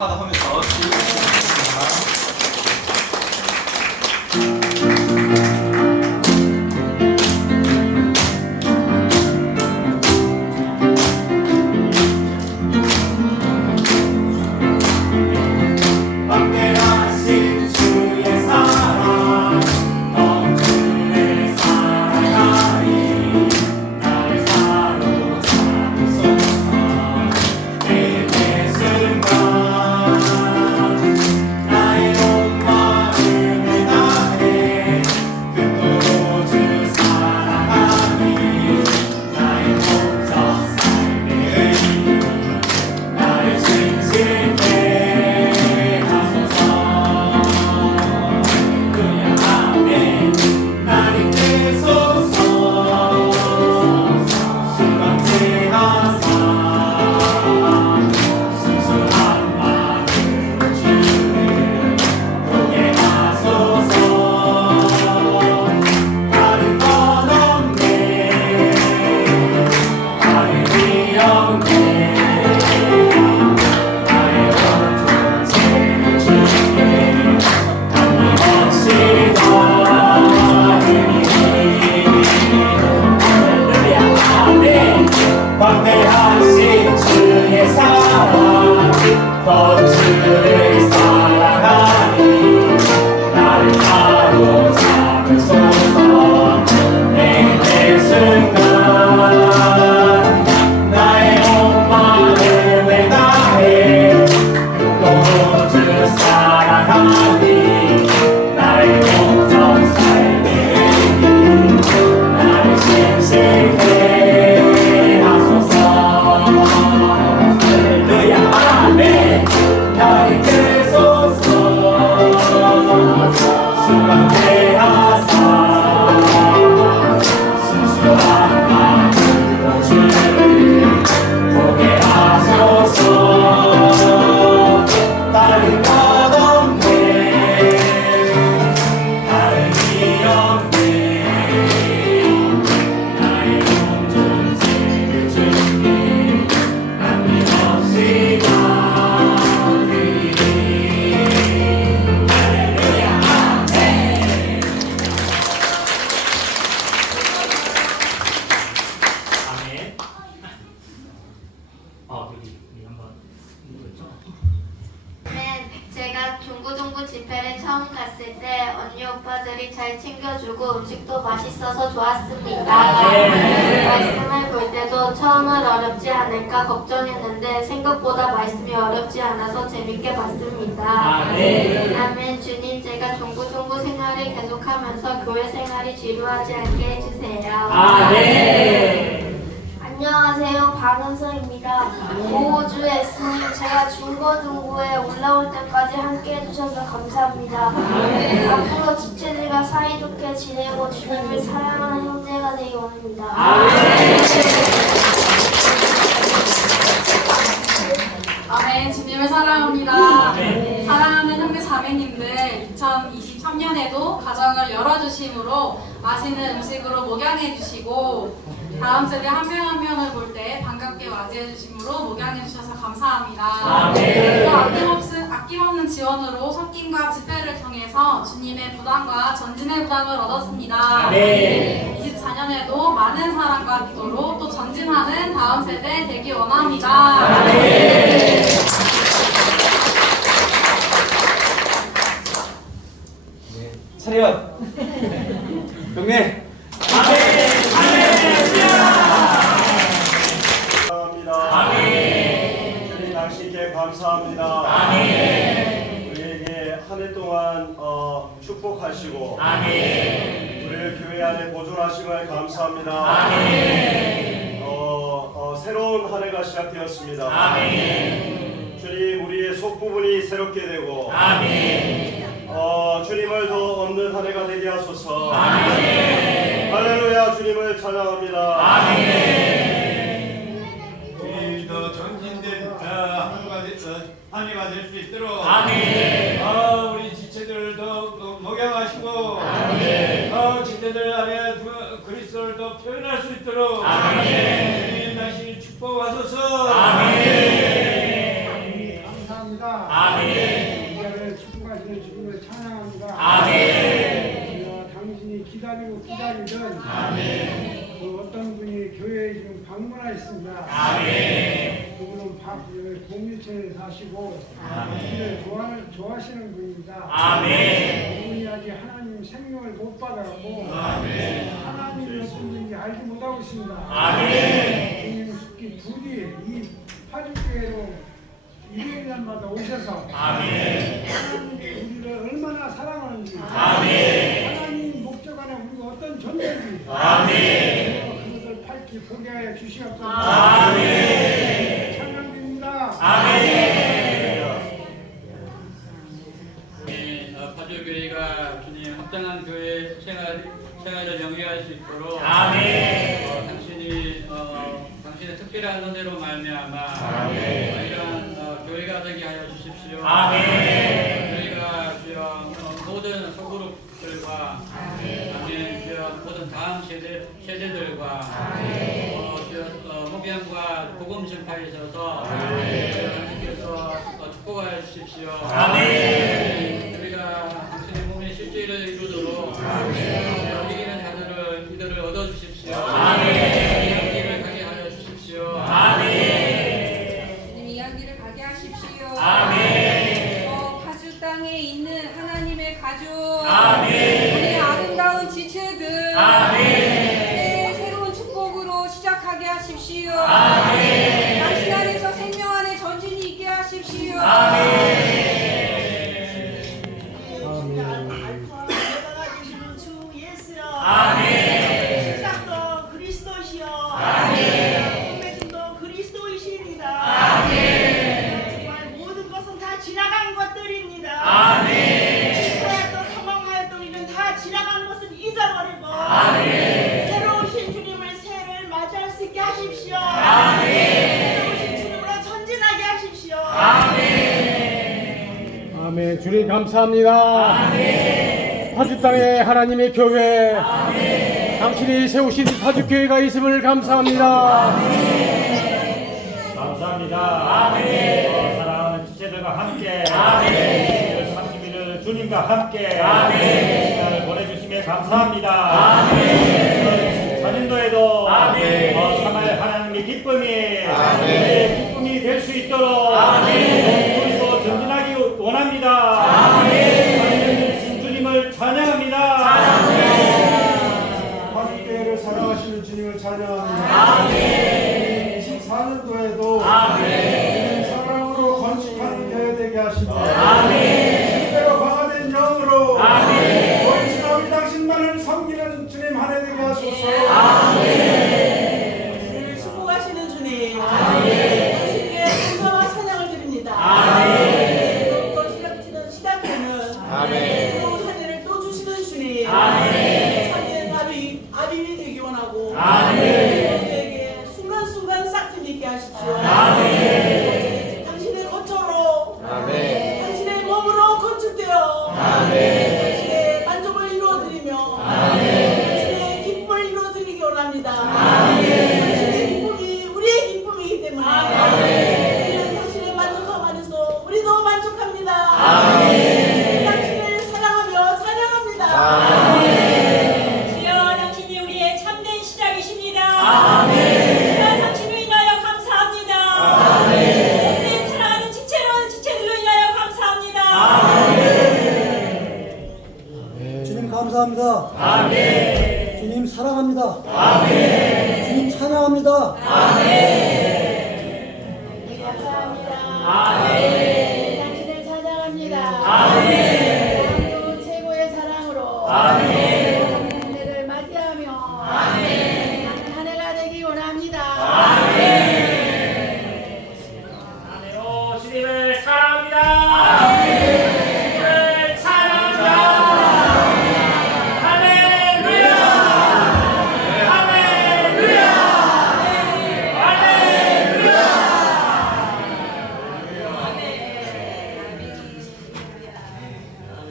하다 하면서 지 음식도 맛있어서 좋았습니다. 네. 말씀을 볼 때도 처음은 어렵지 않을까 걱정했는데 생각보다 말씀이 어렵지 않아서 재밌게 봤습니다. 아멘. 아멘. 주님 제가 중구중구 생활을 계속하면서 교회 생활이 지루하지 않게 해주세요. 아멘. 안녕하세요. 박은서입니다. 오주 예수님, 제가 중고등부에 올라올 때까지 함께 해주셔서 감사합니다. 앞으로 지체들과 사이좋게 지내고 주님을 사랑하는 형제가 되기 원합니다. 아멘 주님을 사랑합니다. 사랑하는 형제 자매님들 2023년에도 가정을 열어주심으로 맛있는 음식으로 목양해 주시고 다음 세대 한 명 한 명을 볼 때 반갑게 맞이해 주심으로 목양해 주셔서 감사합니다. 아멘. 또 아낌없는, 아낌없는 지원으로 섞임과 집회를 통해서 주님의 부담과 전진의 부담을 얻었습니다. 아멘. 24년에도 많은 사랑과 기도로 또 전진하는 다음 세대 되기 원합니다. 아멘. 네. 차렷. 경례. 아멘. 감사합니다. 아멘. 우리에게 한 해 동안 어, 축복하시고. 우리를 교회 안에 보존하심을 감사합니다. 어, 어, 새로운 한 해가 시작되었습니다. 주님 우리의 속 부분이 새롭게 되고. 어, 주님을 더 얻는 한 해가 되게 하소서. 아멘. 할렐루야 주님을 찬양합니다. 아멘. 우리도 전진된 어, 하루가 될- 어, 한 해가 될수 있도록 아멘. 아 우리 지체들도 또 목양하시고 아멘. 아 지체들 안에 그- 그리스도를 더 표현할 수 있도록 아멘. 주님 다시 축복하소서 아멘. 기다리던 아멘. 그 어떤 분이 교회에 지금 방문하였습니다. 아멘. 그분은 박 공유천에 사시고 아멘. 우리를 좋아하는, 좋아하시는 분입니다. 아멘. 그분이 아직 하나님 생명을 못 받아갖고 아멘. 하나님이 어떤 분인지 알지 못하고 있습니다. 아멘. 주님 특히 부디 이 파주교회로 일요일날마다 오셔서 아멘. 하나님이 우리를 얼마나 사랑하는지 아멘. 하나님 목적 안에 우리가 어떤 존재인지 아멘. 그것을 밝히 보게 하여 주시옵소서 아멘. 찬양드립니다 아멘. 이, 어, 파주교회가 주님 합당한 교회 생활, 생활을 영위할 수 있도록 다음 세대 세대들과 어, 주여 어, 목양과 복음 전파에 있어서 당신께서 어, 축복하여 주십시오. 아멘. 우리가 당신의 몸의 실제를 이루도록 주여 이기는 자들을 이들을 얻어 주십시오. 아멘. 이기를 가게 하여 주십시오. 아멘. 주님 이야기를 가게 하십시오. 아멘. 어, 파주 땅에 있는 하나님의 가족. 아멘. 감사합니다. 파주 땅에 하나님의 교회. 당신이 세우신 파주 교회가 있음을 감사합니다. 감사합니다. 어, 사랑하는 지체들과 함께. 31일 주님과 함께. 시간을 보내주심에 감사합니다. 2014년도에도 어, 참할 하나님의 기쁨이 우리의 기쁨이 될 수 있도록 우리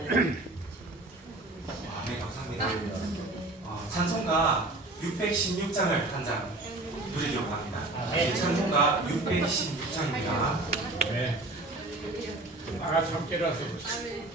네, 감사합니다. 어, 찬송가 616장을 한장 부르려고 합니다. 찬송가 616장입니다. 다 같이 함께 일어서 보시죠.